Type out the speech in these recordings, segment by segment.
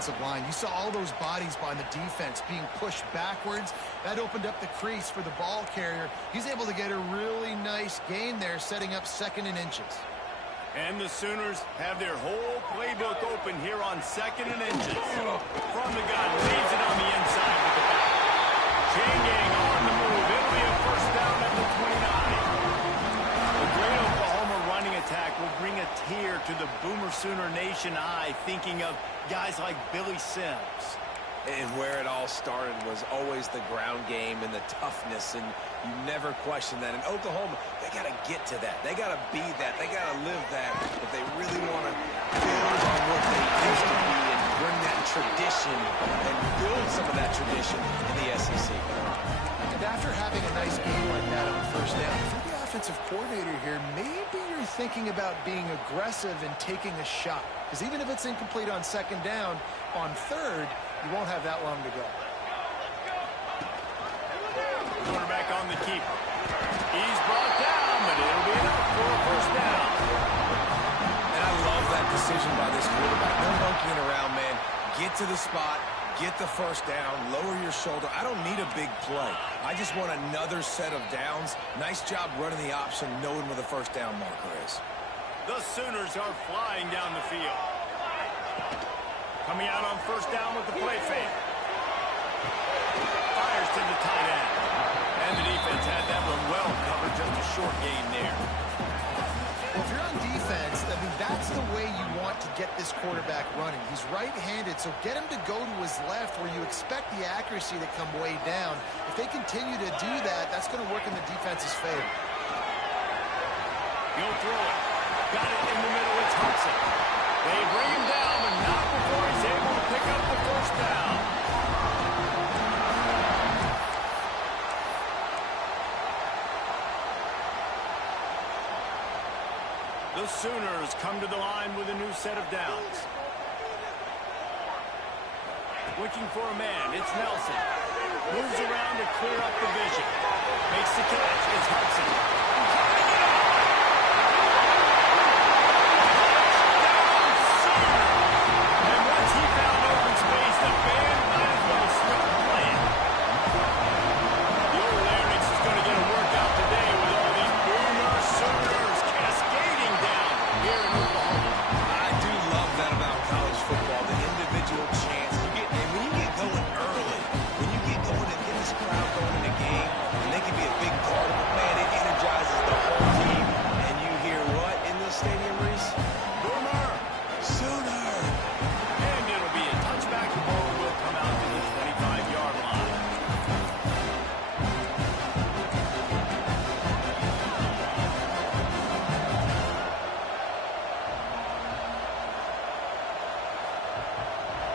offensive line. You saw all those bodies by the defense being pushed backwards. That opened up the crease for the ball carrier. He's able to get a really nice gain there, setting up 2nd and inches. And the Sooners have their whole playbook open here on 2nd and inches. From the gun, leaves it on the inside with the back. Chain gang on the move. It'll be a first down at the 29. The great Oklahoma running attack will bring a tear to the Boomer Sooner Nation eye, thinking of guys like Billy Sims. And where it all started was always the ground game and the toughness, and you never question that. In Oklahoma, they got to get to that. They got to be that. They got to live that if they really want to build on what they used to be and bring that tradition and build some of that tradition in the SEC. And after having a nice game like that on first down, if you're the offensive coordinator here, maybe you're thinking about being aggressive and taking a shot. Because even if it's incomplete on 2nd down, on 3rd, you won't have that long to go. Quarterback on the keeper. He's brought down, but it'll be enough for a first down. And I love that decision by this quarterback. No monkeying around, man. Get to the spot, get the first down, lower your shoulder. I don't need a big play. I just want another set of downs. Nice job running the option, knowing where the first down marker is. The Sooners are flying down the field. Coming out on first down with the play fake. Fires to the tight end. And the defense had that one well covered. Just a short gain there. Well, if you're on defense, I mean, that's the way you want to get this quarterback running. He's right-handed, so get him to go to his left where you expect the accuracy to come way down. If they continue to do that, that's going to work in the defense's favor. He'll throw it. Got it in the middle. It's Hudson. They bring him down, but not before he's able to pick up the first down. The Sooners come to the line with a new set of downs. Looking for a man. It's Nelson. Moves around to clear up the vision. Makes the catch. It's Hudson.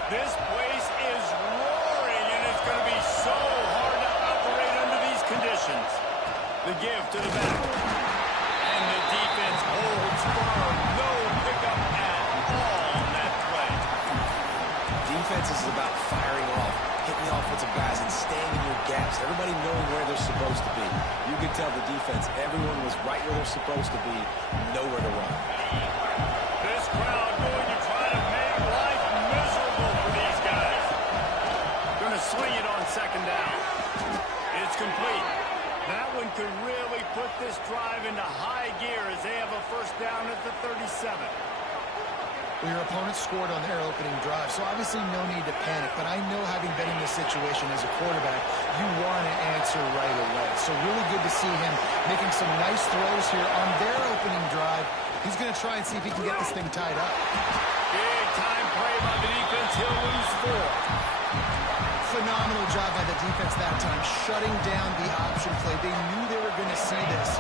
This place is roaring, and it's going to be so hard to operate under these conditions. The give to the back. And the defense holds firm. No pickup at all on that play. Defense is about firing off, hitting the offensive guys, and staying in your gaps. Everybody knowing where they're supposed to be. You can tell the defense, everyone was right where they're supposed to be, nowhere to run. This crowd going to try to make life miserable for these guys. Going to swing it on second down. It's complete. That one could really put this drive into high gear as they have a first down at the 37. Well, your opponent scored on their opening drive, so obviously no need to panic. But I know, having been in this situation as a quarterback, you want to answer right away. So really good to see him making some nice throws here on their opening drive. He's going to try and see if he can get this thing tied up. Big time play by the defense. He'll lose 4. Phenomenal job by the defense that time, shutting down the option play. They knew they were going to see this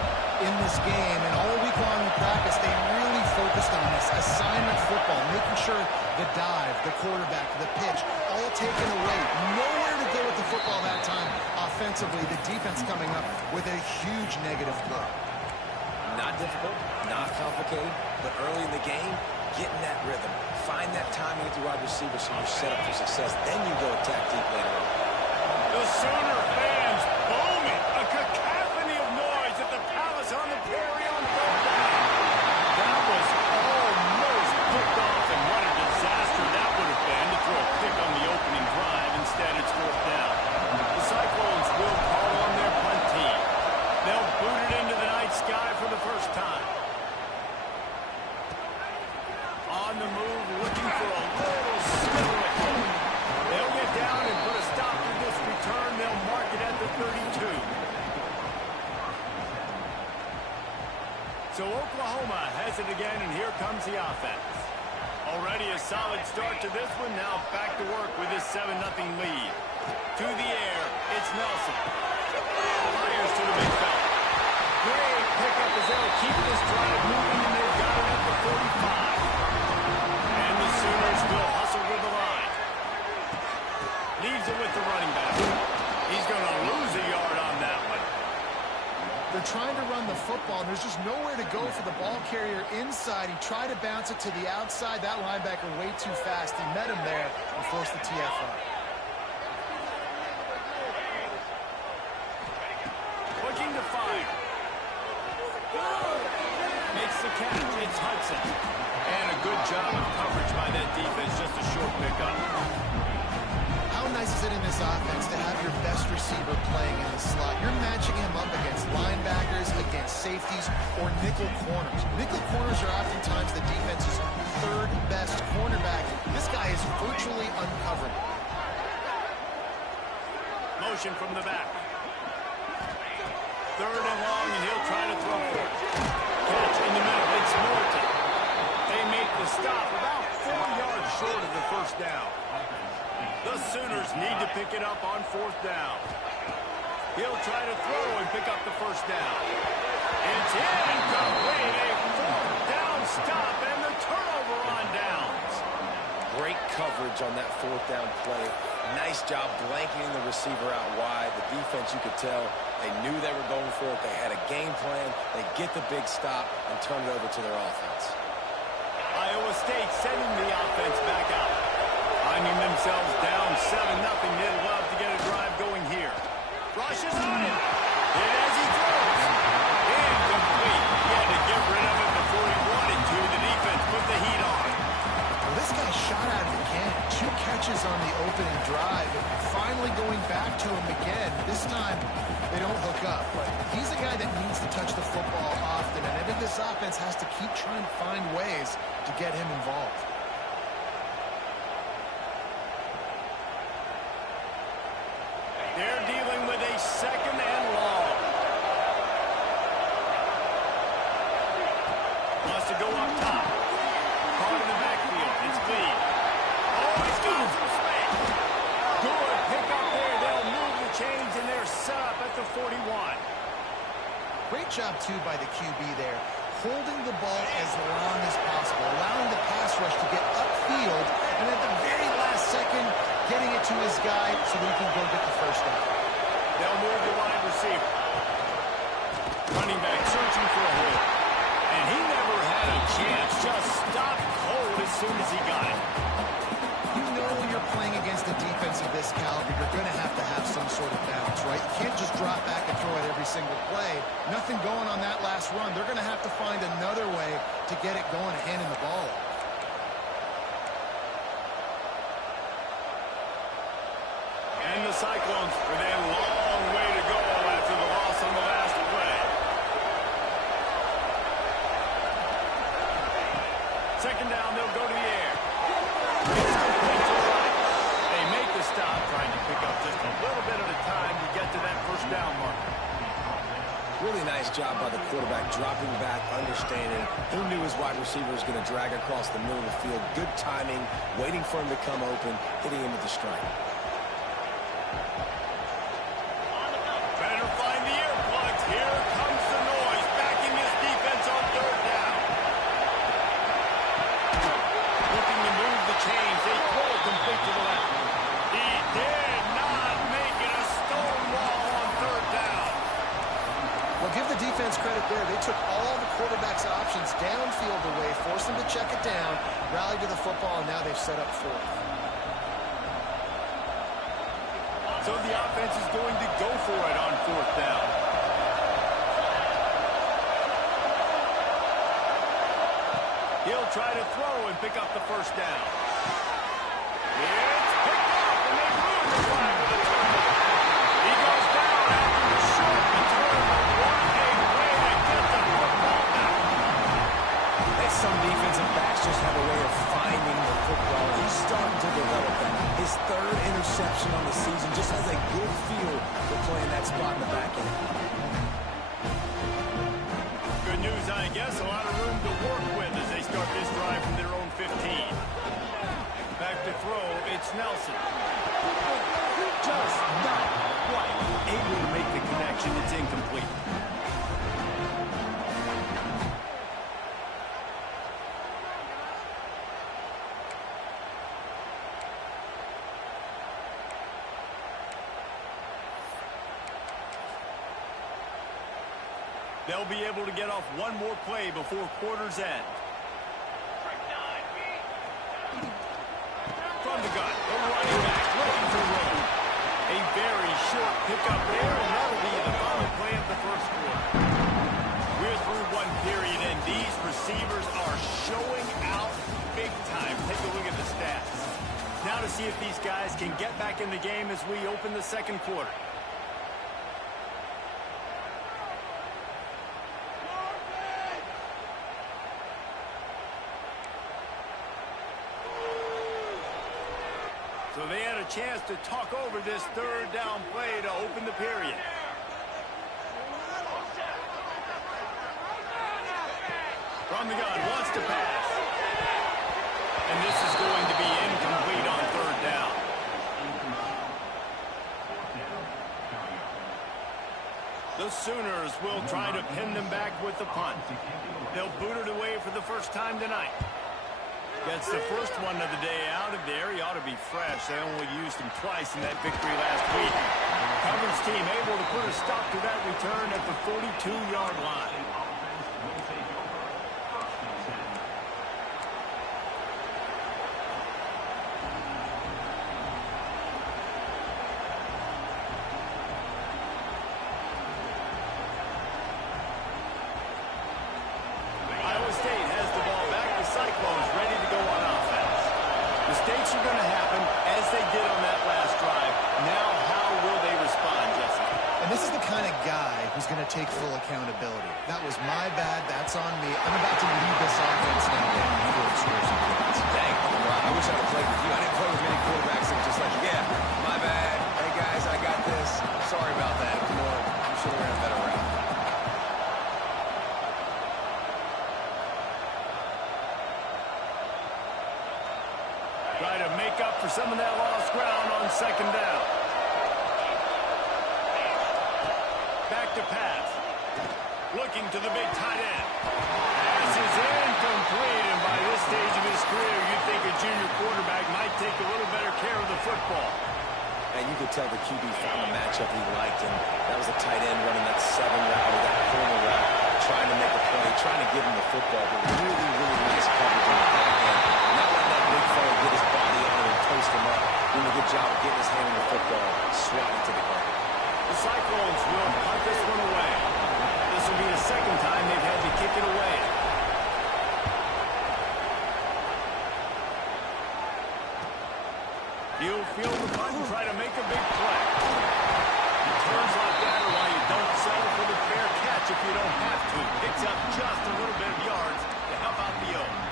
in this game, and all week long in practice, they really focused on this assignment football, making sure the dive, the quarterback, the pitch, all taken away. Nowhere to go with the football that time. Offensively, the defense coming up with a huge negative play. Not difficult, not complicated, but early in the game, get in that rhythm. Find that timing with your wide receiver so you're set up for success. Then you go attack deep later on. The Sooner fans booming. A cacophony of noise at the Palace on the Prairie on third down. That was almost picked off, and what a disaster that would have been to throw a has it again, and here comes the offense. Already a solid start to this one. Now back to work with this 7-0 lead. To the air, it's Nelson. Fires to the big fella. Great pickup as they'll keep this drive moving, and they've got it at the 45. And the Sooners will hustle to the line. Leaves it with the running back. He's going to lose a yard on that one. They're trying to run the football, and there's just nowhere to go for the ball carrier inside. He tried to bounce it to the outside. That linebacker way too fast. He met him there and forced the TFL. Looking to fire. Makes the catch. It's Hudson. And a good job of coverage by that defense. Just a short pickup. How nice is it in this offense to have your best receiver playing in the slot? You're matching him up against linebackers, against safeties, or nickel corners. Nickel corners are oftentimes the defense's third best cornerback. This guy is virtually uncoverable. Motion from the back. Third and long, and he'll try to throw for it. Catch in the middle. It's Norton. They make the stop about 4 yards short of the first down. The Sooners need to pick it up on 4th down. He'll try to throw and pick up the first down. It's incomplete. A 4th down stop and the turnover on downs. Great coverage on that 4th down play. Nice job blanketing the receiver out wide. The defense, you could tell, they knew they were going for it. They had a game plan. They get the big stop and turn it over to their offense. Iowa State sending the offense back out. Finding themselves down 7-0. They'd love to get a drive going here. Rushes on it. And as he throws. Incomplete. He had to get rid of it before he wanted to. The defense put the heat on. Well, this guy shot out of the cannon. 2 catches on the opening drive. And finally going back to him again. This time, they don't hook up. But he's a guy that needs to touch the football often. And I think this offense has to keep trying to find ways to get him involved. They're dealing with a 2nd and long. Wants to go up top. Caught in the backfield. It's Lee. Oh, he's got some space. Good pick up there. They'll move the chains, and they're set up at the 41. Great job, too, by the QB there. Holding the ball as long as possible. Allowing the pass rush to get upfield. And at the very last second, getting it to his guy so that he can go get the first down. They'll move the wide receiver. Running back searching for a hole. And he never had a chance. Just stopped cold as soon as he got it. You know when you're playing against a defense of this caliber, you're going to have some sort of balance, right? You can't just drop back and throw it every single play. Nothing going on that last run. They're going to have to find another way to get it going and handing the ball off. And the Cyclones with a long way to go after the loss on the last play. 2nd down, they'll go to the air. It's complete to the right. They make the stop, trying to pick up just a little bit at a time to get to that first down marker. Really nice job by the quarterback, dropping back, understanding. He knew his wide receiver was going to drag across the middle of the field. Good timing, waiting for him to come open, hitting him with the strike. Better find the earplugs. Here comes the noise, backing his defense on 3rd down. Looking to move the chains. They throw it complete to the left. He did not make it. A stone wall on 3rd down. Well, give the defense credit there. They took all the quarterback's options downfield away, forced them to check it down, rallied to the football, and now they've set up 4th. So the offense is going to go for it on 4th down. He'll try to throw and pick up the first down. It's picked up, and they ruin the flag with a turnover. He goes down after the short return. What a way to get the football back. And some defensive backs just have a way of finding the football. He's starting to develop that. His 3rd interception on the season just has a good feel for playing that spot in the back end. Good news, I guess. A lot of room to work throw. It's Nelson. Just not quite able to make the connection. It's incomplete. They'll be able to get off one more play before quarter's end. From the gun, the running back looking for room. A very short pickup there, and that'll be the final play of the first quarter. We're through one period, and these receivers are showing out big time. Take a look at the stats. Now to see if these guys can get back in the game as we open the second quarter. So they had a chance to talk over this third down play to open the period. From the gun, wants to pass. And this is going to be incomplete on third down. The Sooners will try to pin them back with the punt. They'll boot it away for the first time tonight. Gets the first one of the day out of there. He ought to be fresh. They only used him twice in that victory last week. Coverage team able to put a stop to that return at the 42-yard line. Iowa State has the ball back. The Cyclones ready to go on offense. Mistakes are going to happen as they did on that last drive. Now, how will they respond, Jesse? And this is the kind of guy who's going to take full accountability. That was my bad. That's on me. I'm about to lead this offense now down the field of scores and points. Dang, I wish I had played with you. I didn't play with many quarterbacks that were just like, yeah, my bad. Hey, guys, I got this. Sorry about that. Come on, you should have ran a better route. Try to make up for some of that lost ground on second down. Back to pass. Looking to the big tight end. Pass is incomplete, and by this stage of his career, you'd think a junior quarterback might take a little better care of the football. And you could tell the QB found a matchup he liked, and that was a tight end running that 7 route or that corner route, trying to make a play, trying to give him the football, but really, really nice coverage on the back end. Not letting that big fella get his body on him and post him up. Doing a good job of getting his hand on the football, swatting to the ground. The Cyclones will punt this one away. This will be the second time they've had to kick it away. You'll feel the punt and try to make a big play. Turns like that are why you don't settle for the fair catch if you don't have to. Picks up just a little bit of yards to help out the Oaks.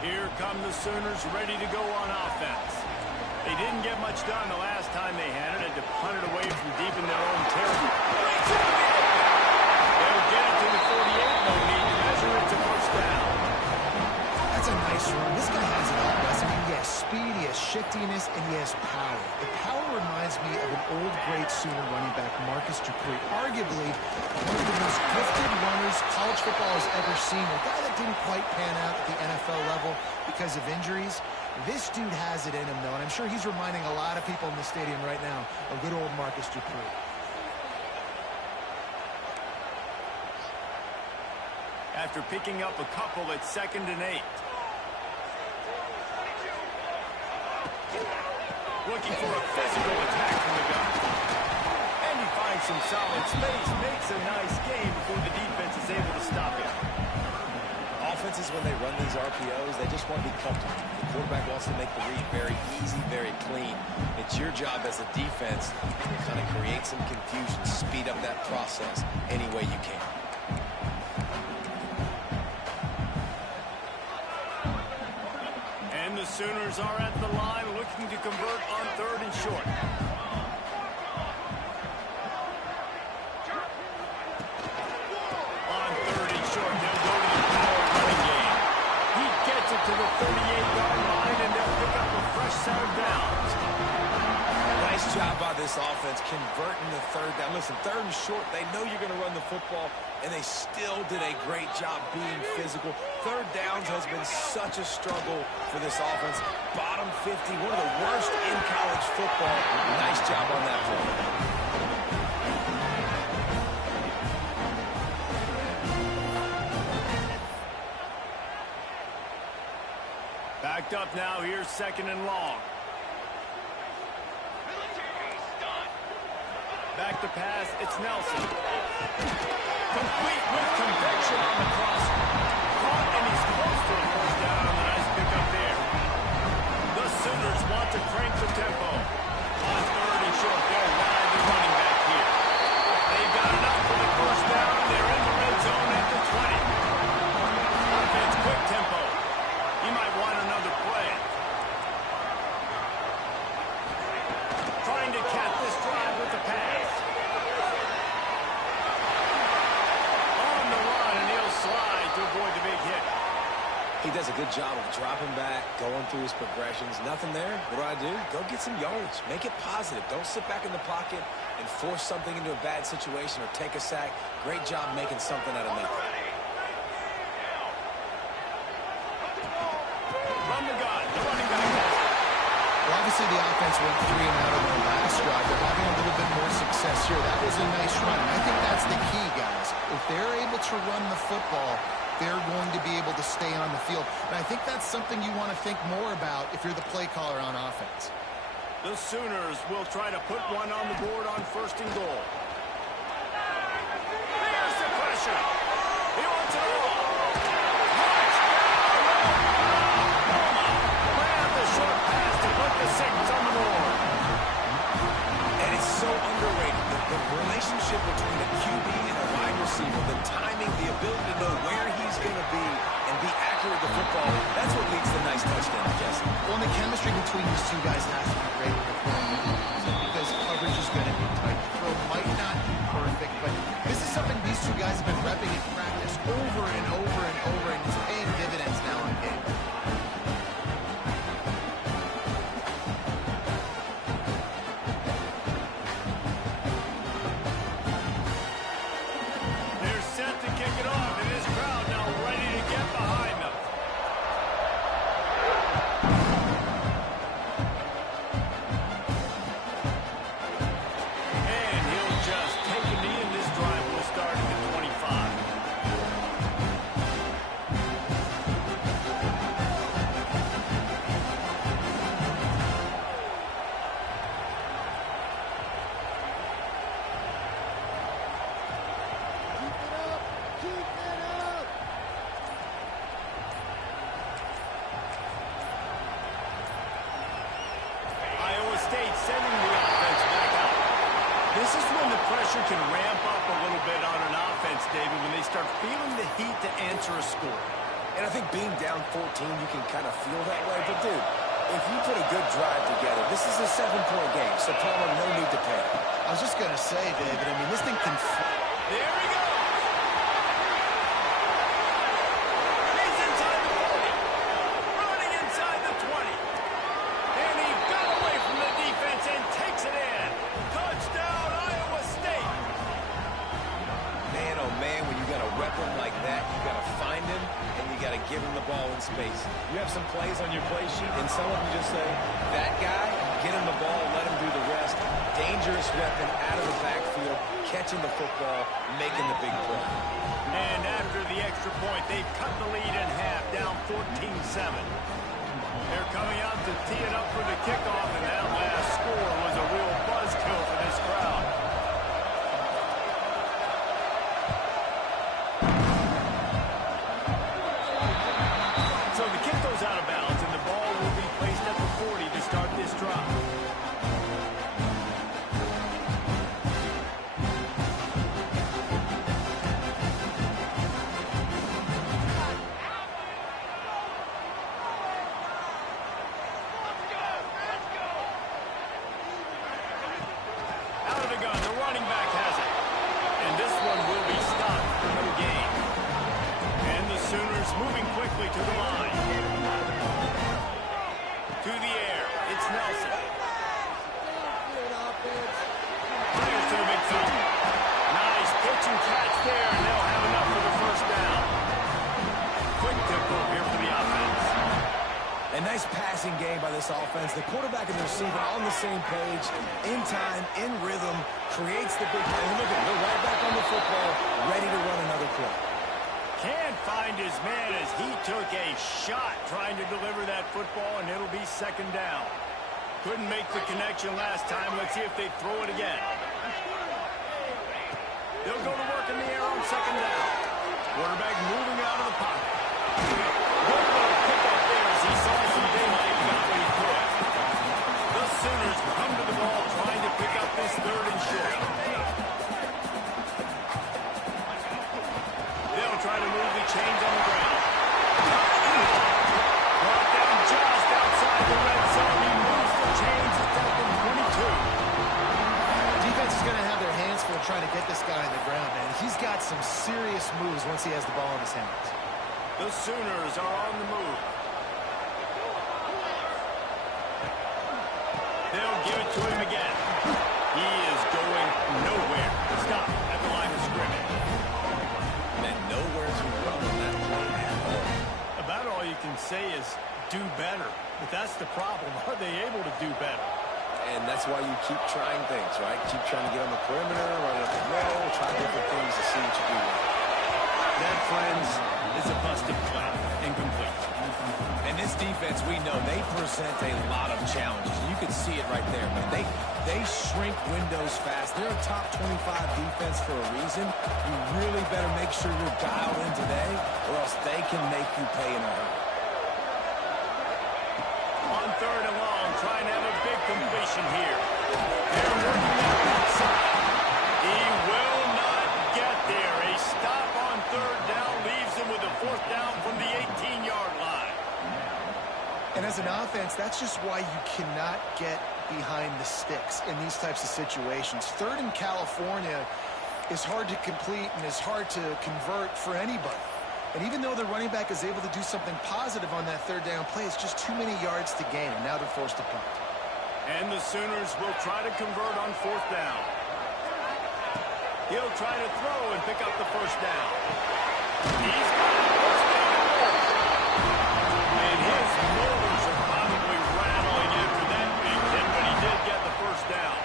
Here come the Sooners ready to go on offense. They didn't get much done the last time they had it. Had to punt it away from deep in their own territory. They'll get it to the 48. No need to measure it to first down. That's a nice run. This guy has it all, Wes. I mean, he has speed, he has shiftiness, and he has power. The power reminds me of an old, great Sooner running back, Marcus Dupree. Arguably, one of the most gifted runners college football has ever seen. A guy that didn't quite pan out at the NFL level because of injuries. This dude has it in him, though, and I'm sure he's reminding a lot of people in the stadium right now of good old Marcus Dupree. After picking up a couple at 2nd and 8. Looking for a physical attack from the gun. And he finds some solid space, makes a nice game before the defense is able to stop him. Offenses, when they run these RPOs, they just want to be comfortable. The quarterback wants to make the read very easy, very clean. It's your job as a defense to kind of create some confusion, speed up that process any way you can. And the Sooners are at the line looking to convert on 3rd and short. On 3rd and short, they'll go to the power running game. He gets it to the 38 downs. Nice job by this offense converting the third down. Listen, third and short, they know you're going to run the football, and they still did a great job being physical. Third downs has been such a struggle for this offense. Bottom 50, one of the worst in college football. Nice job on that play. Backed up now. Here's second and long. Back to pass. It's Nelson. Complete with conviction on the cross. Caught, and he's close to a first down on the nice pickup there. The Sooners want to crank the tempo. On third and short, they'll ride the running back here. They've got enough for the first down. They're in the red zone at the 20. Offense, quick tempo. He might want another play. Trying to cap this drive with the pass. On the run, and he'll slide to avoid the big hit. He does a good job of dropping back, going through his progressions. Nothing there. What do? Go get some yardage. Make it positive. Don't sit back in the pocket and force something into a bad situation or take a sack. Great job making something out of nothing. Run the gun. The running back. Well, obviously the offense went 3 and out of their last drive. They're having a little bit more success here. That was a nice run. And I think that's the key, guys. If they're able to run the football, they're going to be able to stay on the field. And I think that's something you want to think more about if you're the play caller on offense. The Sooners will try to put one on the board on first and goal. There's the pressure. He wants it all. Ran the short pass to put the Saints on the board. And it's so underrated. The relationship between a QB and a wide receiver, the timing, the ability to know where he's going to be and be accurate with the football, that's what leads to nice touchdowns, Jesse. Well, and the chemistry between these two guys has to be great because coverage is going to be tight. Throw might not be perfect, but this is something these two guys have been repping in practice over and over and over, and it's paying dividends now in game. They're set to kick it off, and this crowd now ready to get behind them. And he'll just take a knee, and this drive will start at the 25. Iowa State sending the offense back out. This is when the pressure can ramp up a little bit on an offense, David, when they start feeling the heat to answer a score. And I think being down 14, you can kind of feel that way. But, dude, if you put a good drive together, this is a 7-point game, so tell them no need to panic. I was just going to say, David, I mean, this thing can... There he goes. He's inside the 40. Running inside the 20. And he got away from the defense and takes it in. Touchdown, Iowa State. Man, oh, man, when you got a weapon like that, you got to find him, and you got to give him the ball in space. You have some plays on your play sheet, and some of them just say, that guy, get him the ball, let him do the rest. Dangerous weapon out of the backfield, catching the football, making the big play. And after the extra point, they've cut the lead in half, down 14-7. They're coming out to tee it up for the kickoff, and that last score was a real buzzkill for this crowd. So the kick goes out of bounds, and the ball will be placed at the 40 to start this drive. Out of the gun, the running back has it. And this one will be stopped for no gain. And the Sooners moving quickly to the line. To the air, it's Nelson. Fires to the big thumb. Nice pitch and catch there, and they'll have enough for the first down. Quick tempo here for the offense. A nice passing game by this offense. The quarterback and the receiver on the same page, in time, in rhythm, creates the big play. And look at him, they're right back on the football, ready to run another play. Can't find his man as he took a shot trying to deliver that football, and it'll be second down. Couldn't make the connection last time. Let's see if they throw it again. They'll go to work in the air on second down. Quarterback moving out of the pocket. Good little pickup there as he saw some daylight and got what he could. The Sooners come to the ball trying to pick up this third and short. They'll try to move the chains on the ground. Brought down just outside the red zone. He moves the chains at that 22. Defense is going to have their hands full trying to get this guy on the ground, man. He's got some serious moves once he has the ball in his hands. The Sooners are on the move. They'll give it to him again. He is going nowhere. Stop at the line of scrimmage. And nowhere to run on that play at all. About all you can say is do better. But that's the problem. Are they able to do better? And that's why you keep trying things, right? Keep trying to get on the perimeter, run up the middle, try different things to see what you do right. That, friends, is a busted play. Incomplete. And this defense, we know, they present a lot of challenges. You can see it right there, man. They shrink windows fast. They're a top 25 defense for a reason. You really better make sure you're dialed in today, or else they can make you pay in a hurry. On third and long, trying to have a big completion here. They're working out outside. He will not get there. A stop on third down leaves him with a fourth down from the 18-yard line. And as an offense, that's just why you cannot get behind the sticks in these types of situations. Third in California is hard to complete and is hard to convert for anybody. And even though the running back is able to do something positive on that third down play, it's just too many yards to gain, and now they're forced to punt. And the Sooners will try to convert on fourth down. He'll try to throw and pick up the first down. He's got it. First down and more. And his motors are probably rattling after that big hit, but he did get the first down.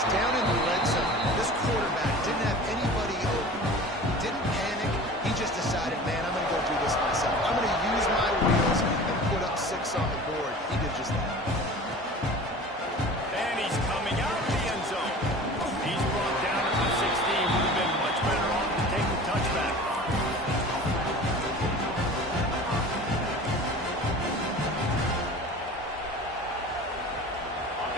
Down in the red zone, this quarterback didn't have anybody open. Didn't panic. He just decided, man, I'm going to go do this myself. I'm going to use my wheels and put up 6 on the board. He did just that. And he's coming out of the end zone. He's brought down at the 16. Would have been much better off to take the touchback.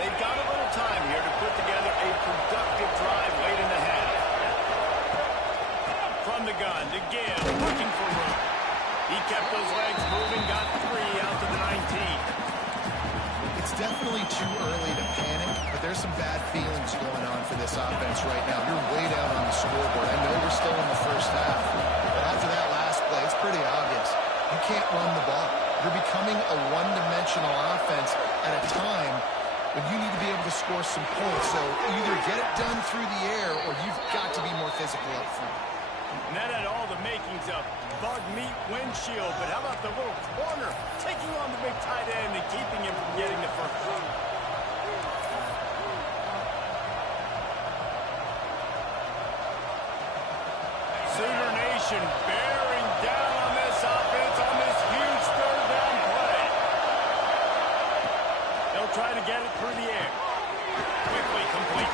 They've got a little time here to put together a productive drive late in the half. From the gun to Gill, looking for room. He kept those legs moving, got 3 out to the 19. It's definitely too early to panic, but there's some bad feelings going on for this offense right now. You're way down on the scoreboard. I know we're still in the first half, but after that last play, it's pretty obvious. You can't run the ball. You're becoming a one-dimensional offense at a time when you need to be able to score some points. So either get it done through the air or you've got to be more physical up front. And that had all the makings of bug meat windshield, but how about the little corner taking on the big tight end and keeping him from getting the first. Sooner Nation bearing down on this offense on this huge third down play. They'll try to get it through the air. Quickly complete.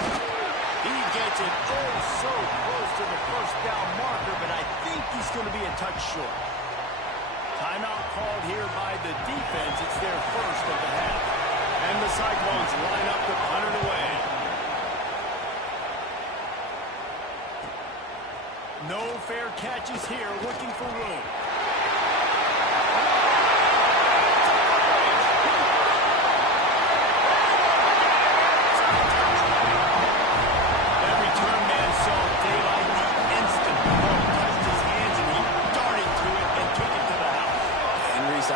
He gets it oh so close to the first down marker, but I think he's going to be a touch short. Timeout called here by the defense. It's their first of the half. And the Cyclones line up to punt it away. No fair catches here, looking for room.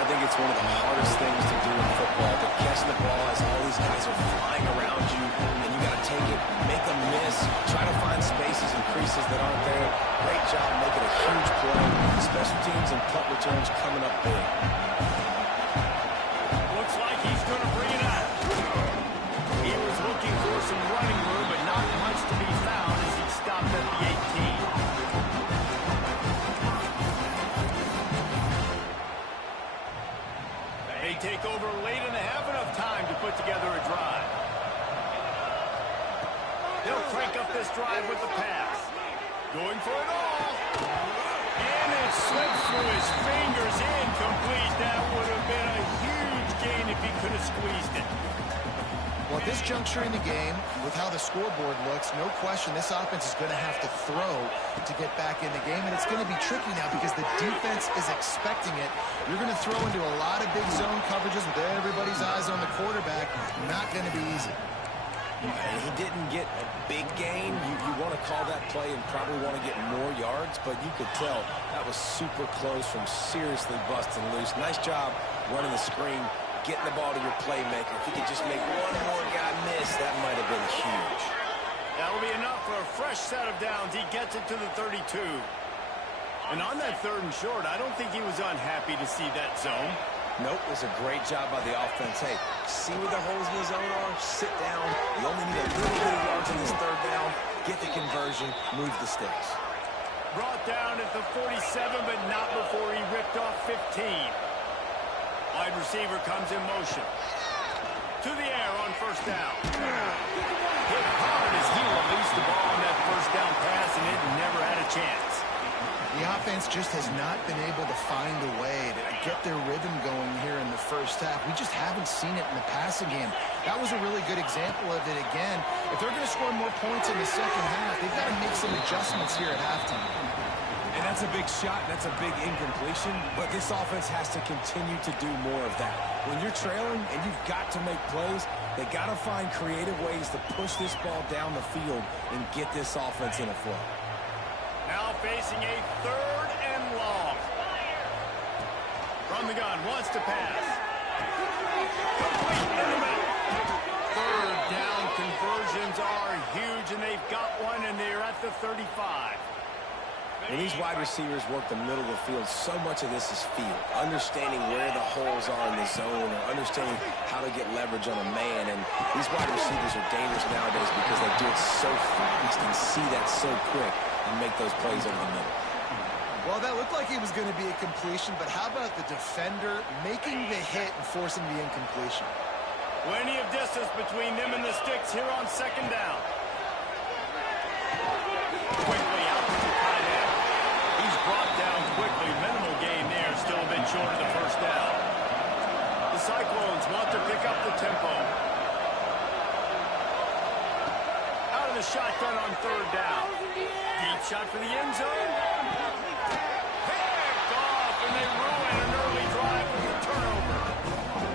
I think it's one of the hardest things to do in football, to catch the ball as all these guys are flying around you, and you got to take it, make them miss, try to find spaces and creases that aren't there. Great job making a huge play. Special teams and punt returns coming up big. Looks like he's going to bring it out. He was looking for some running room, but not much to be found as he stopped at the 18. They take over late and they have enough time to put together a drive. They'll crank up this drive with the pass. Going for it all. And it slipped through his fingers, incomplete. That would have been a huge gain if he could have squeezed it. Well, at this juncture in the game, with how the scoreboard looks, no question this offense is going to have to throw to get back in the game, and it's going to be tricky now because the defense is expecting it. You're going to throw into a lot of big zone coverages with everybody's eyes on the quarterback. Not going to be easy. And he didn't get a big gain. You want to call that play and probably want to get more yards, but you could tell that was super close from seriously busting loose. Nice job running the screen, getting the ball to your playmaker. If he could just make one more guy miss, that might have been huge. That'll be enough for a fresh set of downs. He gets it to the 32. And on that 3rd and short, I don't think he was unhappy to see that zone. Nope, it was a great job by the offense. Hey, see where the holes in the zone are? Sit down. You only need a little bit of yards in this 3rd down. Get the conversion, move the sticks. Brought down at the 47, but not before he ripped off 15. Wide receiver comes in motion. To the air on 1st down. Hit hard as he released the ball on that 1st down pass, and it never had a chance. The offense just has not been able to find a way to get their rhythm going here in the 1st half. We just haven't seen it in the passing game. That was a really good example of it again. If they're going to score more points in the 2nd half, they've got to make some adjustments here at halftime. And that's a big shot, that's a big incompletion, but this offense has to continue to do more of that. When you're trailing and you've got to make plays, they got to find creative ways to push this ball down the field and get this offense in a flow. Now facing a 3rd and long. From the gun, wants to pass. Complete in the middle. 3rd down conversions are huge, and they've got one, and they're at the 35. When these wide receivers work the middle of the field, so much of this is feel. Understanding where the holes are in the zone, or understanding how to get leverage on a man. And these wide receivers are dangerous nowadays because they do it so fast and see that so quick and make those plays over the middle. Well, that looked like it was going to be a completion, but how about the defender making the hit and forcing the incompletion? Plenty of distance between them and the sticks here on 2nd down. Quickly out to the tight end. He's brought down quickly. Minimal gain there. Still a bit short of the 1st down. The Cyclones want to pick up the tempo. Out of the shotgun on 3rd down. Deep shot for the end zone. Picked off, and they ruin an early drive with the turnover.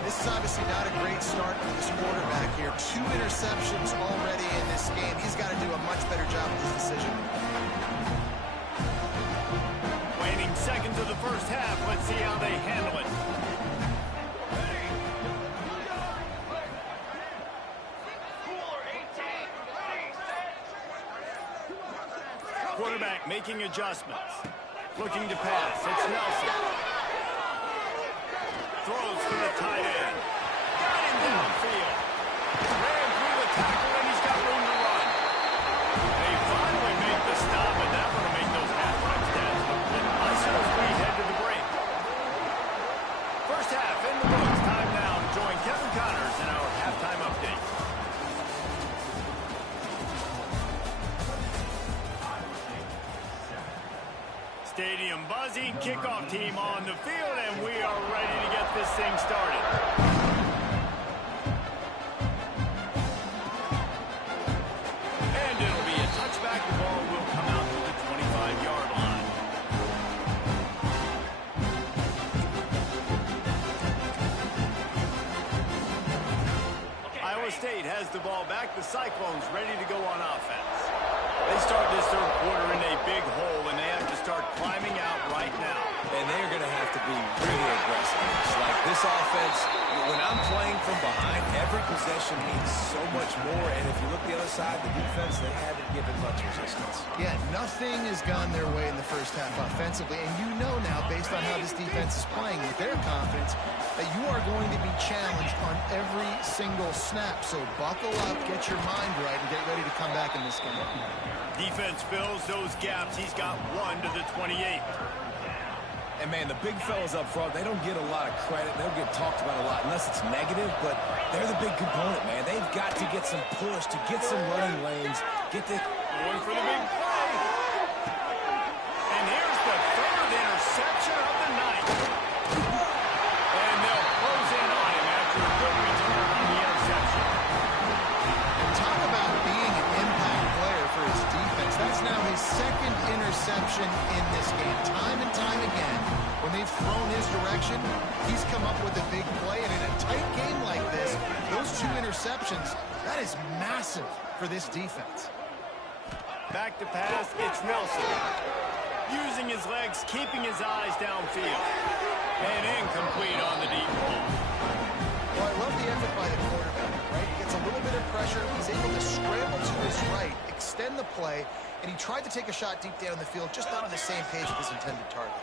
This is obviously not a great start for this quarterback here. 2 interceptions already in this game. He's got to do a much better job with his decision. Waning seconds of the 1st half. Let's see how they handle it. Quarterback making adjustments. Looking to pass. It's Nelson. Throws for the tight end. Got him downfield. Ran through the tackle, and he's got room to run. They finally make the stop, and that one will make those halftime stats look good. Nice as we head to the break. 1st half in the books. Time now to join Kevin Connors in our halftime update. Stadium buzzing, kickoff team on the field, and we are ready to get this thing started. And it'll be a touchback. The ball will come out to the 25-yard line. Iowa State has the ball back. The Cyclones ready to go on offense. They start this third quarter in a big hole, and they have to start climbing out right now. And they're going to have to be really aggressive. It's like this offense, when I'm playing from behind, every possession means so much more. And if you look the other side, the defense, they haven't given much resistance. Yeah, nothing has gone their way in the first half offensively. And you know now, based on how this defense is playing with their confidence, that you are going to be challenged on every single snap. So buckle up, get your mind right, and get ready to come back in this game. Defense fills those gaps. He's got 1 to the 28. And, man, the big fellas up front, they don't get a lot of credit. They don't get talked about a lot unless it's negative, but they're the big component, man. They've got to get some push, to get some running lanes, get the... Going for the big play. And here's the third interception of the night. And they'll close in on him after a good return on the interception. And talk about being an impact player for his defense. That's now his second interception in this game. Time and time again, when they've thrown his direction, he's come up with a big play. And in a tight game like this, those 2 interceptions, that is massive for this defense. Back to pass, it's Nelson. Using his legs, keeping his eyes downfield. And incomplete on the deep ball. Well, I love the effort by the quarterback, right? He gets a little bit of pressure. He's able to scramble to his right, extend the play, and he tried to take a shot deep down the field, just not on the same page with his intended target.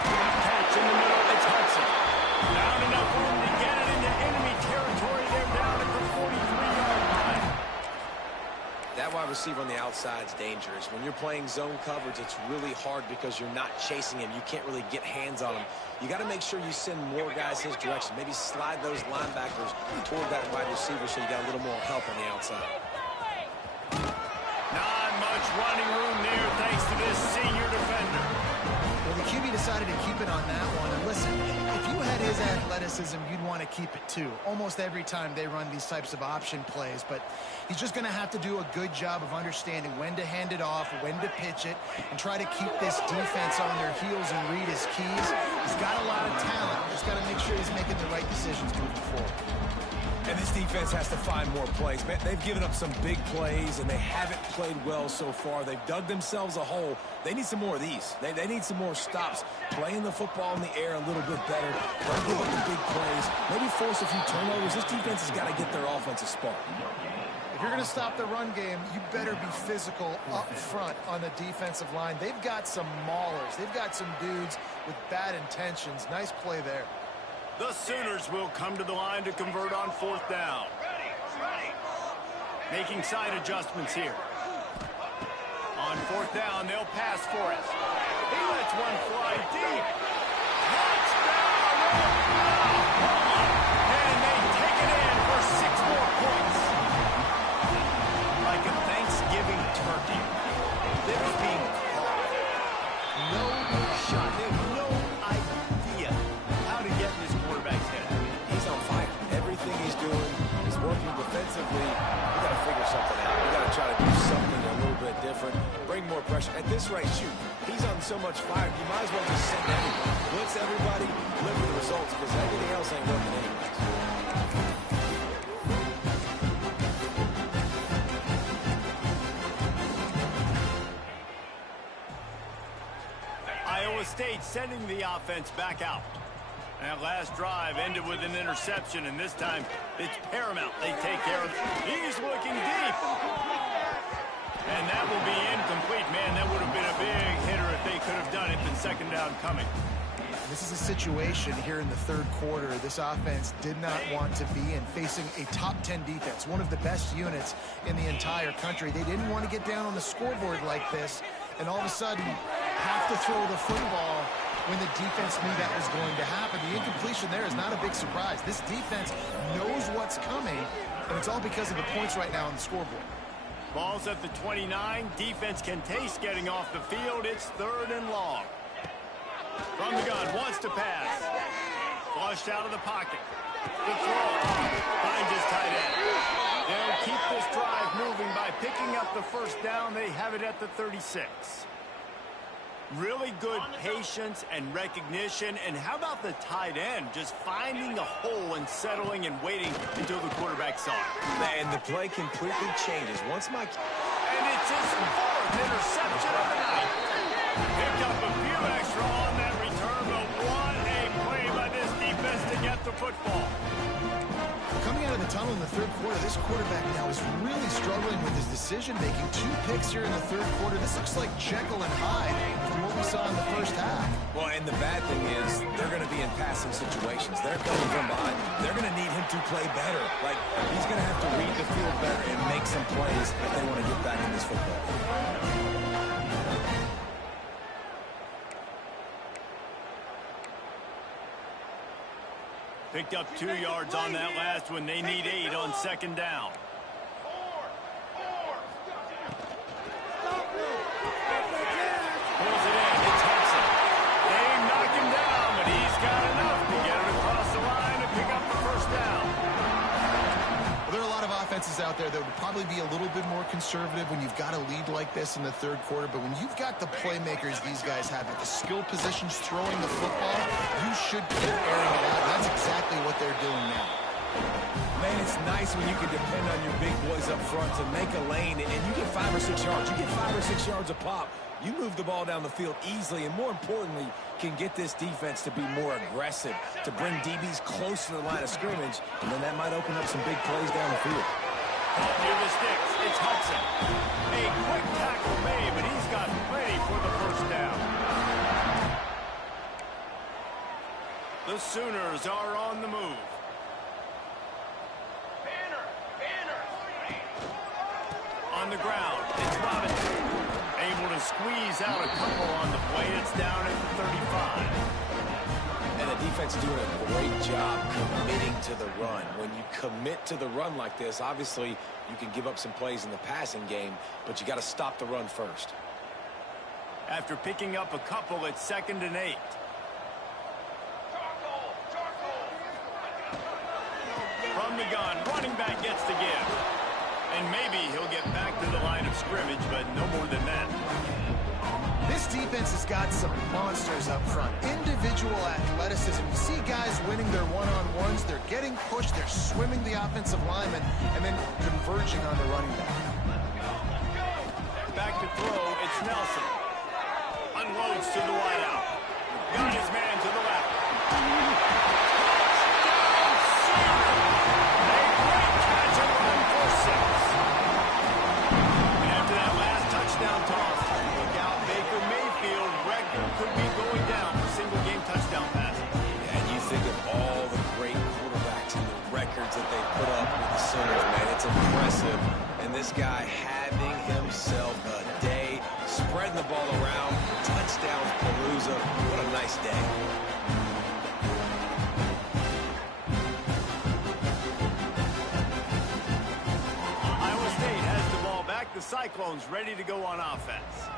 Catch in the middle, it's Hudson. Not enough room to get it into enemy territory. They're down at the 43-yard line. That wide receiver on the outside is dangerous. When you're playing zone coverage, it's really hard because you're not chasing him. You can't really get hands on him. You got to make sure you send more guys his direction. Maybe slide those linebackers toward that wide receiver so you got a little more help on the outside. Not much running room there thanks to this senior defender. Well, the QB decided to keep it on that one. And listen, if you had his athleticism, you'd want to keep it too. Almost every time they run these types of option plays. But he's just going to have to do a good job of understanding when to hand it off, when to pitch it, and try to keep this defense on their heels and read his keys. He's got a lot of talent. Just got to make sure he's making the right decisions moving forward. And this defense has to find more plays. Man, they've given up some big plays, and they haven't played well so far. They've dug themselves a hole. They need some more of these. They need some more stops. Playing the football in the air a little bit better. Don't give up the big plays. Maybe force a few turnovers. This defense has got to get their offensive spark. If you're going to stop the run game, you better be physical up front on the defensive line. They've got some maulers. They've got some dudes with bad intentions. Nice play there. The Sooners will come to the line to convert on 4th down. Making side adjustments here. On 4th down, they'll pass for it. He lets one fly deep. Touchdown! And they take it in for 6 more points. Like a Thanksgiving turkey. They're being caught. No shot. They have no idea how to get in this quarterback's head. He's on fire. Everything he's doing is working defensively. We got to figure something out. We got to try to do something a little bit different. Bring more pressure. At this rate, shoot. He's on so much fire. You might as well just send everybody. Blitz everybody. Live with the results because everything else ain't working anyways. Iowa State sending the offense back out. That last drive ended with an interception, and this time it's paramount. They take care of it. He's looking deep. And that will be incomplete. Man, that would have been a big hitter if they could have done it. Then 2nd down coming. This is a situation here in the 3rd quarter. This offense did not want to be in, facing a top 10 defense, one of the best units in the entire country. They didn't want to get down on the scoreboard like this, and all of a sudden have to throw the football when the defense knew that was going to happen. The incompletion there is not a big surprise. This defense knows what's coming, and it's all because of the points right now on the scoreboard. Ball's at the 29. Defense can taste getting off the field. It's 3rd and long. From the gun, wants to pass. Flushed out of the pocket. The throw. Finds his tight end. They'll keep this drive moving by picking up the 1st down. They have it at the 36. Really good patience and recognition. And how about the tight end? Just finding a hole and settling and waiting until the quarterback saw it. And the play completely changes. Once Mike... And it's his fourth interception of the night. Picked up a few extra on that return, but what a play by this defense to get the football. Coming out of the tunnel in the third quarter, this quarterback now is really struggling with his decision-making. 2 picks here in the third quarter. This looks like Jekyll and Hyde from what we saw in the first half. Well, and the bad thing is they're going to be in passing situations. They're coming from behind. They're going to need him to play better. Like, he's going to have to read the field better and make some plays if they want to get back in this football. Picked up 2 yards on that last one. They need 8 on second down. Pulls it in. It's Hudson. They knock him down, but he's got enough to get it across the line and pick up the first down. Well, there are a lot of offenses out there that would probably be a little bit more conservative when you've got a lead like this in the third quarter. But when you've got the playmakers these guys have at the skill positions throwing the football, you should keep airing it out. That's exactly what they're doing now. Man, it's nice when you can depend on your big boys up front to make a lane, and you get 5 or 6 yards. You get 5 or 6 yards a pop. You move the ball down the field easily, and more importantly, can get this defense to be more aggressive, to bring DBs close to the line of scrimmage, and then that might open up some big plays down the field. Off near the sticks. It's Hudson. A quick tackle made, but he's got ready for the first down. The Sooners are on the move. On the ground, it's Robinson. Able to squeeze out a couple on the play. It's down at the 35. And the defense doing a great job committing to the run. When you commit to the run like this, obviously you can give up some plays in the passing game, but you got to stop the run first. After picking up a couple, it's 2nd and 8. From the gun, running back gets the give. And maybe he'll get back to the line of scrimmage, but no more than that. This defense has got some monsters up front. Individual athleticism. You see guys winning their one-on-ones. They're getting pushed. They're swimming the offensive lineman and then converging on the running back. Back to throw. It's Nelson. Unloads to the wideout. Got his man to the left. Touchdown toss. Look out, Baker Mayfield. Record could be going down for single-game touchdown passes. And you think of all the great quarterbacks and the records that they put up with the Sooners, man. It's impressive. And this guy having himself a day, spreading the ball around, touchdowns, Palooza. What a nice day. The Cyclones ready to go on offense.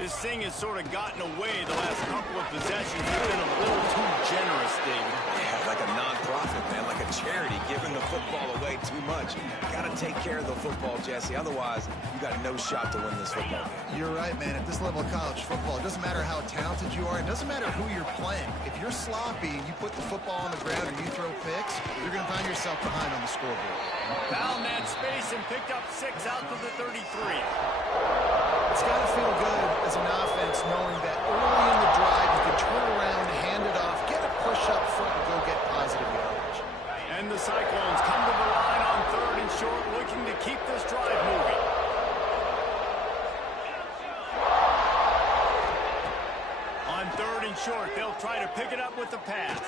This thing has sort of gotten away the last couple of possessions. It's been a little too generous, David. Yeah, like a non-profit, man, like a charity, giving the football away too much. Got to take care of the football, Jesse. Otherwise, you got no shot to win this football game. You're right, man. At this level of college football, it doesn't matter how talented you are. It doesn't matter who you're playing. If you're sloppy and you put the football on the ground or you throw picks, you're going to find yourself behind on the scoreboard. Found that space and picked up 6 out to the 33. It's got to feel good as an offense knowing that early in the drive you can turn around, hand it off, get a push up front, and go get positive yardage. And the Cyclones come to the line on 3rd and short, looking to keep this drive moving. On 3rd and short, they'll try to pick it up with the pass.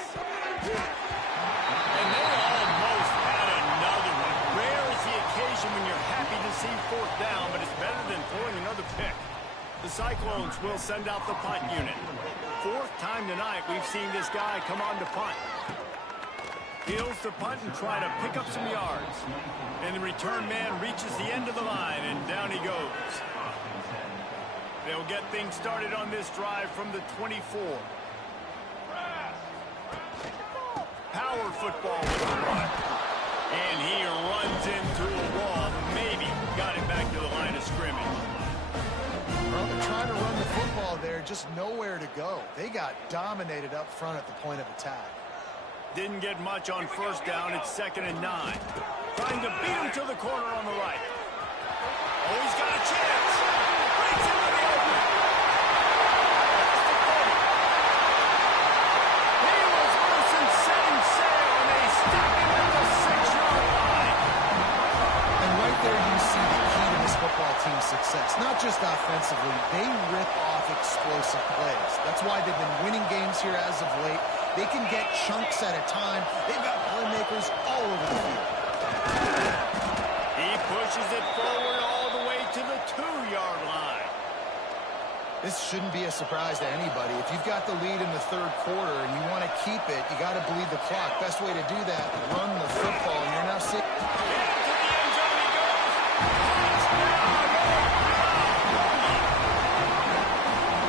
And they almost had another one. Rare is the occasion when you're happy to see 4th down, but it's better than throwing another pick. The Cyclones will send out the punt unit. 4th time tonight we've seen this guy come on to punt. Heels to punt and try to pick up some yards. And the return man reaches the end of the line, and down he goes. They'll get things started on this drive from the 24. Power football with the run. And he runs into a wall. Maybe got it back to the line of scrimmage. Well, they're trying to run the football there, just nowhere to go. They got dominated up front at the point of attack. Didn't get much on first down. It's 2nd and 9. Trying to beat him to the corner on the right. Oh, he's got a chance. Breaks into the open. He was loose and setting sail, and they stop him at the 6-yard line. And right there you see the key to this football team's success. Not just offensively, they rip off explosive plays. That's why they've been winning games here as of late. They can get chunks at a time. They've got playmakers all over the field. He pushes it forward all the way to the 2-yard line. This shouldn't be a surprise to anybody. If you've got the lead in the third quarter and you want to keep it, you got to bleed the clock. Best way to do that, run the football. And you're now seeing...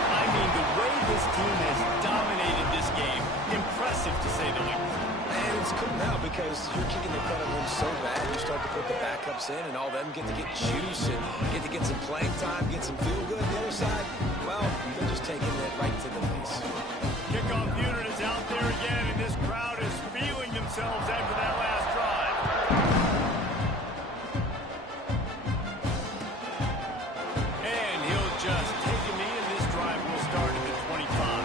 I mean, the way this team has dominated this game, impressive to say the least. And it's cool now because you're kicking the front of them so bad, you start to put the backups in, and all them get to get juice and get to get some playing time, get some feel good. The other side, well, they're just taking it right to the face. Kickoff unit is out there again, and this crowd is feeling themselves after that last drive. And he'll just take a knee, and this drive will start at the 25.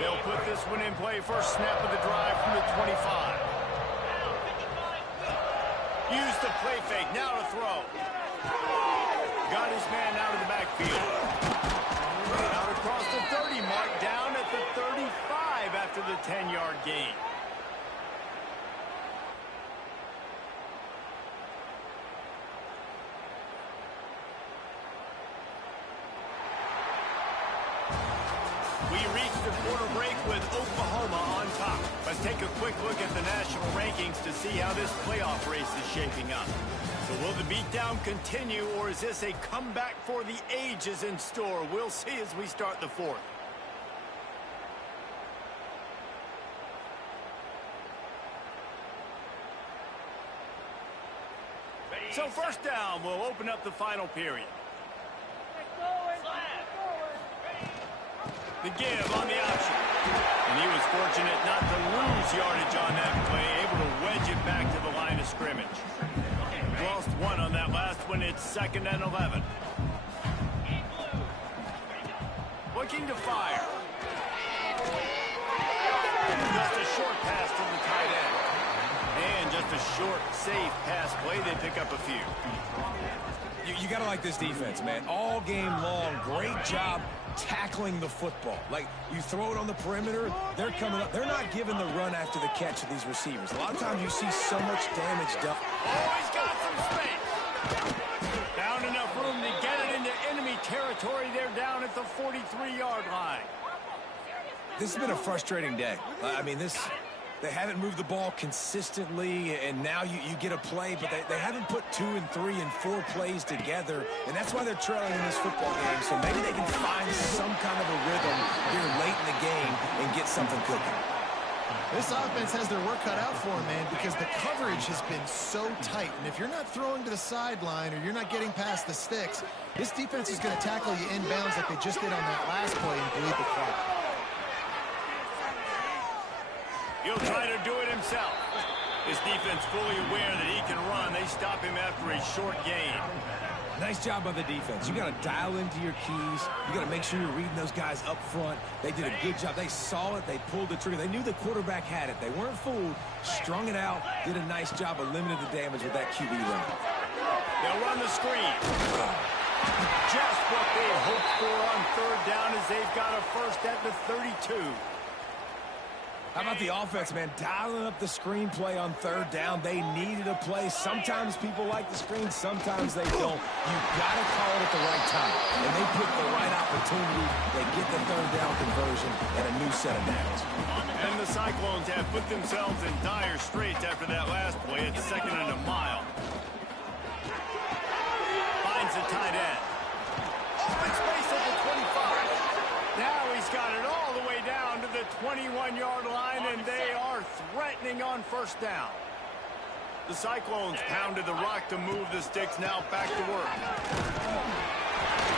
They'll put this one in play. First snap of the drive from the 25. Use the play fake. Now to throw. Got his man out of the backfield. Out across the 30 mark. Down at the 35 after the 10-yard gain. We reached the quarter break with Oklahoma on top. Let's take a quick look at the national rankings to see how this playoff race is shaping up. So will the beatdown continue, or is this a comeback for the ages in store? We'll see as we start the fourth. So first down, we'll open up the final period. The give on the option. And he was fortunate not to lose yardage on that play, able to wedge it back to the line of scrimmage. Lost one on that last one. It's 2nd and 11. Looking to fire. Just a short pass to the tight end. And just a short, safe pass play. They pick up a few. You got to like this defense, man. All game long, great job tackling the football. Like, you throw it on the perimeter, they're coming up. They're not giving the run after the catch of these receivers. A lot of times you see so much damage done. Oh, he's got some space. Found enough room to get it into enemy territory. They're down at the 43-yard line. This has been a frustrating day. I mean, they haven't moved the ball consistently, and now you get a play, but they haven't put 2 and 3 and 4 plays together, and that's why they're trailing in this football game. So maybe they can find some kind of a rhythm here late in the game and get something cooking. This offense has their work cut out for them, man, because the coverage has been so tight. And if you're not throwing to the sideline or you're not getting past the sticks, this defense is going to tackle you inbounds like they just did on that last play and bleed the clock. He'll try to do it himself. His defense fully aware that he can run. They stop him after a short gain. Nice job by the defense. You got to dial into your keys. You got to make sure you're reading those guys up front. They did a good job. They saw it. They pulled the trigger. They knew the quarterback had it. They weren't fooled. Strung it out. Did a nice job of limiting the damage with that QB run. They'll run the screen. Just what they hoped for on third down as they've got a first at the 32. How about the offense, man? Dialing up the screenplay on third down. They needed a play. Sometimes people like the screen, sometimes they don't. You've got to call it at the right time. And they pick the right opportunity. They get the third down conversion and a new set of downs. And the Cyclones have put themselves in dire straits after that last play. It's 2nd and a mile. Finds the tight end. Open space at the 25. Now he's got it all the way down to the 21-yard line, and they are threatening on first down. The Cyclones pounded the rock to move the sticks, now back to work.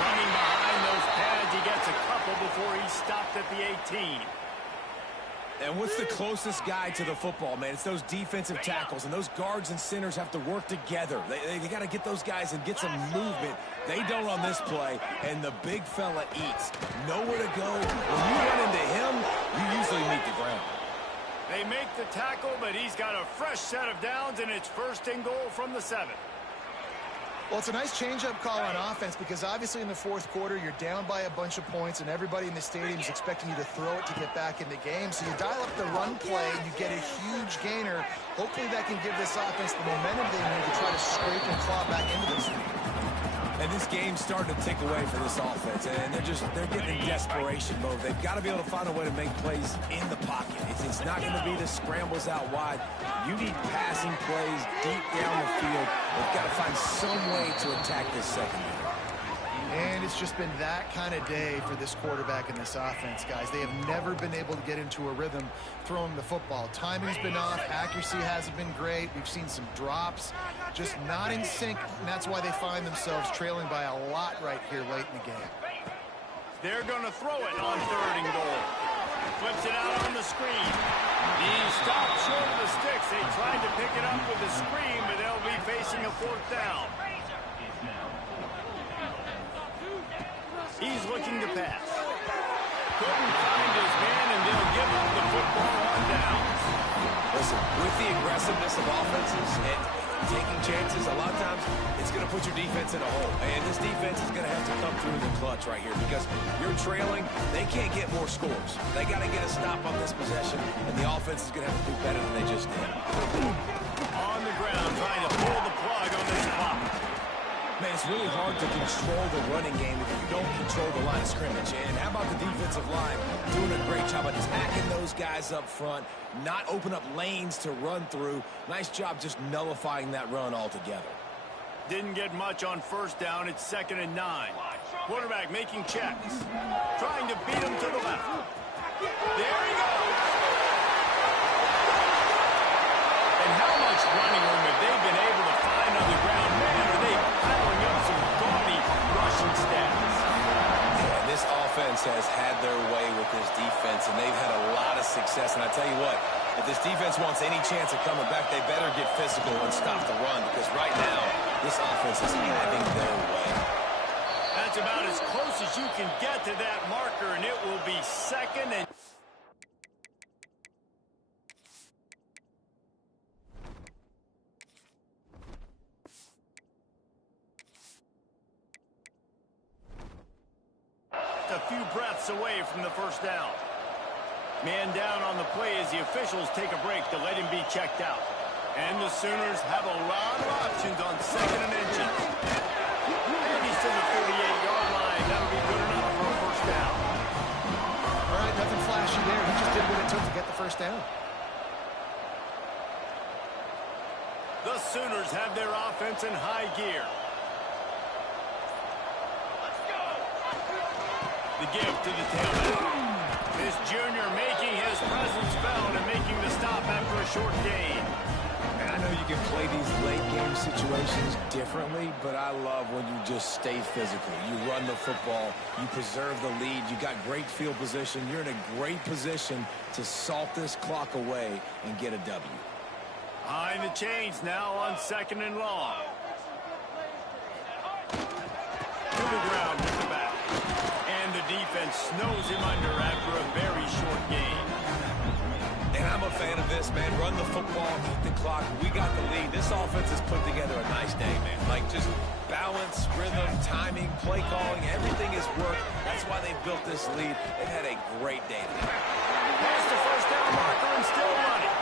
Running behind those pads, he gets a couple before he's stopped at the 18. And what's the closest guy to the football, man? It's those defensive tackles, and those guards and centers have to work together. They got to get those guys and get some movement. They don't on this play, and the big fella eats. Nowhere to go. When you run into him, you usually meet the ground. They make the tackle, but he's got a fresh set of downs, and it's 1st and goal from the 7. Well, it's a nice change-up call on offense because obviously in the fourth quarter, you're down by a bunch of points and everybody in the stadium is expecting you to throw it to get back in the game. So you dial up the run play, you get a huge gainer. Hopefully that can give this offense the momentum they need to try to scrape and claw back into this league. And this game's starting to tick away for this offense, and they're getting in desperation mode. They've got to be able to find a way to make plays in the pocket. It's not going to be the scrambles out wide. You need passing plays deep down the field. They've got to find some way to attack this secondary. And it's just been that kind of day for this quarterback and this offense, guys. They have never been able to get into a rhythm throwing the football. Timing's been off. Accuracy hasn't been great. We've seen some drops. Just not in sync, and that's why they find themselves trailing by a lot right here late in the game. They're going to throw it on 3rd and goal. Flips it out on the screen. He stopped short of the sticks. They tried to pick it up with the screen, but they'll be facing a 4th down. He's looking to pass. Couldn't find his man, and they'll give up the football on downs. Listen, with the aggressiveness of offenses and taking chances, a lot of times it's going to put your defense in a hole. And this defense is going to have to come through the clutch right here because you're trailing. They can't get more scores. They got to get a stop on this possession, and the offense is going to have to do better than they just did. On the ground, trying to pull the plug on this clock. Man, it's really hard to control the running game if you don't control the line of scrimmage. And how about the defensive line doing a great job attacking those guys up front, not open up lanes to run through. Nice job just nullifying that run altogether. Didn't get much on first down. It's 2nd and 9. Quarterback making checks. Trying to beat him to the left. There he goes. And how much running room have they been able to find on the ground? Man, are they piling up some gaudy rushing stats. Yeah, this offense has had their way with this defense, and they've had a lot of success. And I tell you what, if this defense wants any chance of coming back, they better get physical and stop the run because right now, this offense is having their way. That's about as close as you can get to that marker, and it will be 2nd and... a few breaths away from the first down. Man down on the play as the officials take a break to let him be checked out. And the Sooners have a lot of options on 2nd and inches. And he's to the 48-yard line. That'll be good enough for a first down. All right, nothing flashy there. He just did what it took to get the first down. The Sooners have their offense in high gear. The give to the tailback. This junior making his presence felt and making the stop after a short gain. And I know you can play these late game situations differently, but I love when you just stay physical. You run the football, you preserve the lead, you got great field position. You're in a great position to salt this clock away and get a W. Behind the chains now on 2nd and long. To the ground with the back. And the defense snows him under after a very short game. And I'm a fan of this, man. Run the football, eat the clock. We got the lead. This offense has put together a nice day, man. Like just balance, rhythm, timing, play calling, everything has worked. That's why they've built this lead. They've had a great day today. Past the first down marker and still running.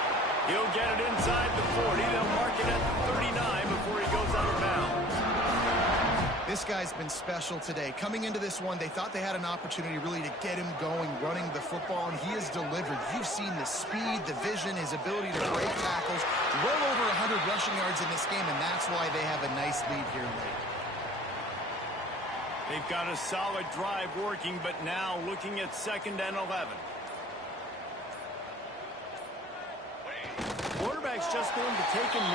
He'll get it inside the 40. They'll mark it at the 39 before he goes out of bounds. This guy's been special today. Coming into this one, they thought they had an opportunity really to get him going, running the football, and he has delivered. You've seen the speed, the vision, his ability to break tackles. Well over 100 rushing yards in this game, and that's why they have a nice lead here late. They've got a solid drive working, but now looking at 2nd and 11. quarterback's just going to take a knee.